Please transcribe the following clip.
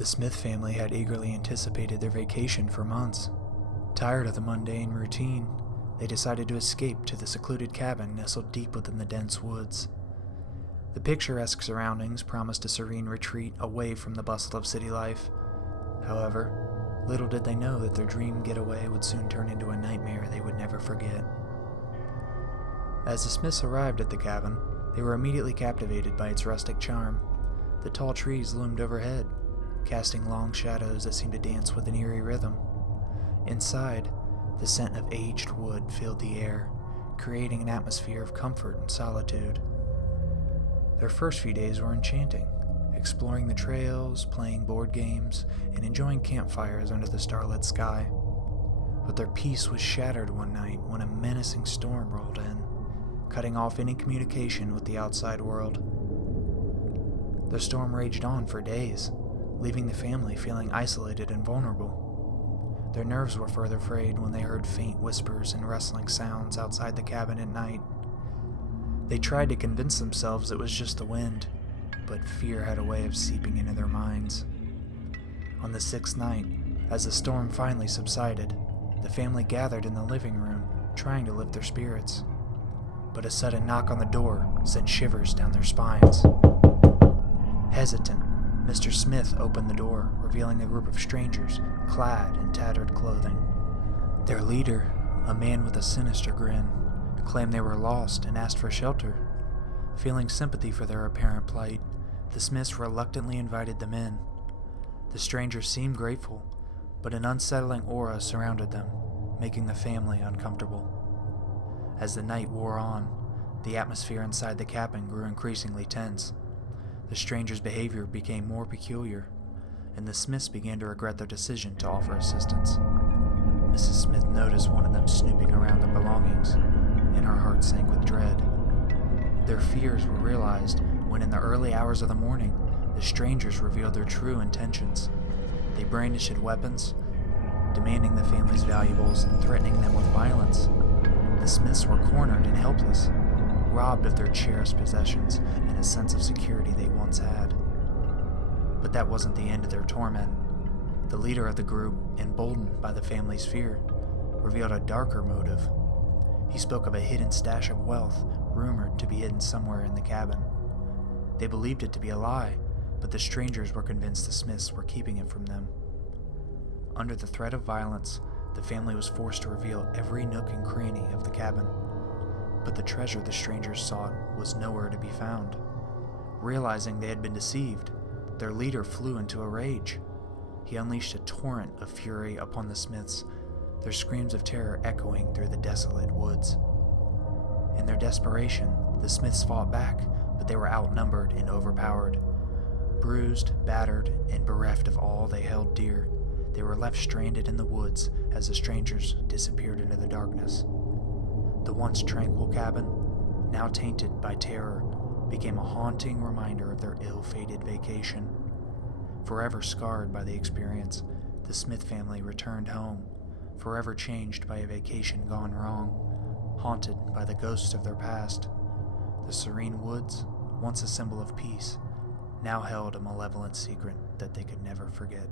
The Smith family had eagerly anticipated their vacation for months. Tired of the mundane routine, they decided to escape to the secluded cabin nestled deep within the dense woods. The picturesque surroundings promised a serene retreat away from the bustle of city life. However, little did they know that their dream getaway would soon turn into a nightmare they would never forget. As the Smiths arrived at the cabin, they were immediately captivated by its rustic charm. The tall trees loomed overhead, casting long shadows that seemed to dance with an eerie rhythm. Inside, the scent of aged wood filled the air, creating an atmosphere of comfort and solitude. Their first few days were enchanting, exploring the trails, playing board games, and enjoying campfires under the starlit sky. But their peace was shattered one night when a menacing storm rolled in, cutting off any communication with the outside world. The storm raged on for days, leaving the family feeling isolated and vulnerable. Their nerves were further frayed when they heard faint whispers and rustling sounds outside the cabin at night. They tried to convince themselves it was just the wind, but fear had a way of seeping into their minds. On the sixth night, as the storm finally subsided, the family gathered in the living room, trying to lift their spirits. But a sudden knock on the door sent shivers down their spines. Hesitant, Mr. Smith opened the door, revealing a group of strangers clad in tattered clothing. Their leader, a man with a sinister grin, claimed they were lost and asked for shelter. Feeling sympathy for their apparent plight, the Smiths reluctantly invited them in. The strangers seemed grateful, but an unsettling aura surrounded them, making the family uncomfortable. As the night wore on, the atmosphere inside the cabin grew increasingly tense. The strangers' behavior became more peculiar, and the Smiths began to regret their decision to offer assistance. Mrs. Smith noticed one of them snooping around their belongings, and her heart sank with dread. Their fears were realized when, in the early hours of the morning, the strangers revealed their true intentions. They brandished weapons, demanding the family's valuables and threatening them with violence. The Smiths were cornered and helpless, robbed of their cherished possessions and a sense of security they once had. But that wasn't the end of their torment. The leader of the group, emboldened by the family's fear, revealed a darker motive. He spoke of a hidden stash of wealth rumored to be hidden somewhere in the cabin. They believed it to be a lie, but the strangers were convinced the Smiths were keeping it from them. Under the threat of violence, the family was forced to reveal every nook and cranny of the cabin. But the treasure the strangers sought was nowhere to be found. Realizing they had been deceived, their leader flew into a rage. He unleashed a torrent of fury upon the Smiths, their screams of terror echoing through the desolate woods. In their desperation, the Smiths fought back, but they were outnumbered and overpowered. Bruised, battered, and bereft of all they held dear, they were left stranded in the woods as the strangers disappeared into the darkness. The once tranquil cabin, now tainted by terror, became a haunting reminder of their ill-fated vacation. Forever scarred by the experience, the Smith family returned home, forever changed by a vacation gone wrong, haunted by the ghosts of their past. The serene woods, once a symbol of peace, now held a malevolent secret that they could never forget.